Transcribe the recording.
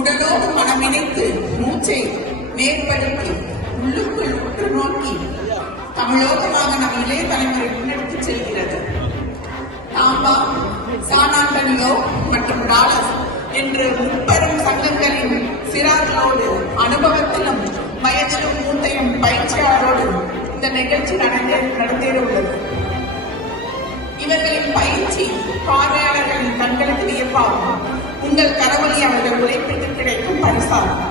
உடலோடு மனமிணைத்து மூச்சை நேர்படுத்தி உள்ளுக்குள் உற்று நோக்கி தமிழோகமாக நம் இளைய தலைமுறை முன்னெடுத்துச் செல்கிறது. தாம்பா, சான் ஆண்டனியோ மற்றும் டாலஸ் என்று முப்பெரும் சங்கங்களின் சிறார்களோடு அனுபவத்திலும் வயதிலும் மூட்டையும் பயிற்சியாளரோடு இந்த நிகழ்ச்சி நடந்தேற உள்ளது. இவர்களின் பயிற்சி பார்வையாளர்களின் கண்களுக்கு வியப்பாகும். உங்கள் கரவொலி அவர்கள் உழைப்பிற்கு கிடைக்கும் பரிசாகும்.